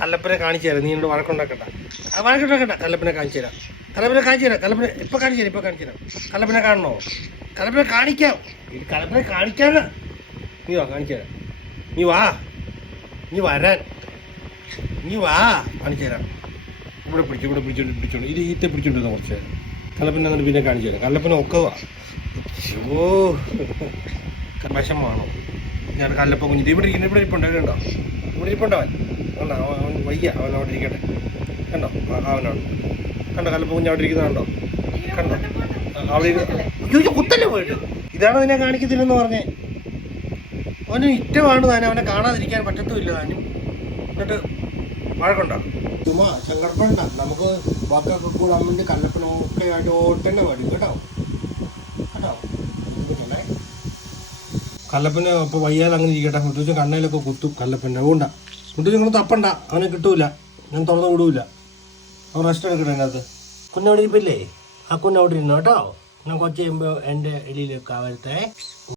കല്ലപ്പനെ കാണിച്ചു തരാം. നീ എന്നോട് വഴക്കുണ്ടാക്കണ്ട, കല്ലപ്പനെ കാണിച്ചു തരാം. കല്ലപ്പനെ ഇപ്പൊ കാണിച്ചു തരാം. കല്ലപ്പനെ കാണണോ? കല്ലപ്പനെ കാണിക്കാം. ഇത് കല്ലപ്പനെ കാണിക്കാനാ. നീ വാ, കാണിച്ചു തരാം. നീ വരാൻ. നീ വാ, കാണിച്ചു തരാം. ഇവിടെ പിടിച്ചോണ്ട് ഇത് ഈത്തെ പിടിച്ചോണ്ടിരുന്ന കുറച്ച് കല്ലപ്പനെ എന്നിട്ട് പിന്നെ കാണിച്ചു തരാം. കല്ലപ്പനെ ഒക്കവാ. വിഷമാണോ? ഞാൻ കല്ലപ്പ കുഞ്ഞിത് ഇവിടെ ഇരിപ്പുണ്ടോ? ഇവിടെ ഇരിപ്പുണ്ടവൻ കണ്ടോ? അവൻ വയ്യ, അവൻ അവിടെ ഇരിക്കട്ടെ. കണ്ടോ അവനോട്? കണ്ടോ കല്ലപ്പ കുഞ്ഞ് അവിടെ ഇരിക്കുന്നതുണ്ടോ? കണ്ടോ അവിടെ കുത്തല്ലേ പോയിട്ട്? ഇതാണ് നിന്നെ കാണിക്കത്തില്ലെന്ന് പറഞ്ഞേ. അവന് ഇഷ്ടമാണ് താനും, അവനെ കാണാതിരിക്കാൻ പറ്റത്തുമില്ല താനും. എന്നിട്ട് വഴക്കുണ്ടോ? ചുമ്മാ സങ്കടപ്പെടണ്ട. നമുക്ക് വാക്കൊക്കെ കൂടാൻ വേണ്ടി കല്ലപ്പനൊക്കെ ആയിട്ട് ഓട്ടന്നെ പാടി കേട്ടോ. കല്ലപ്പന് അപ്പോൾ വയ്യാതെ അങ്ങനെ ഇരിക്കട്ടെ. മുത്തൂച്ചൻ കണ്ണയിലൊക്കെ കുത്തും കല്ലപ്പൻ്റെ. അതുകൊണ്ടാ മുത്തൂച്ചൻ കൊണ്ട് തപ്പണ്ട, അവനെ കിട്ടൂല. ഞാൻ തുറന്ന് വിടൂല. അവൻ റെസ്റ്റ് എടുക്കട്ടെ. അതിനകത്ത് കുഞ്ഞവിടെ ഇരിപ്പില്ലേ? ആ കുഞ്ഞവിടെ ഇരുന്നോ കേട്ടോ. ഞാൻ കുറച്ച് കഴിയുമ്പോൾ എൻ്റെ എലിയിലേക്ക് ആവരുത്തേ.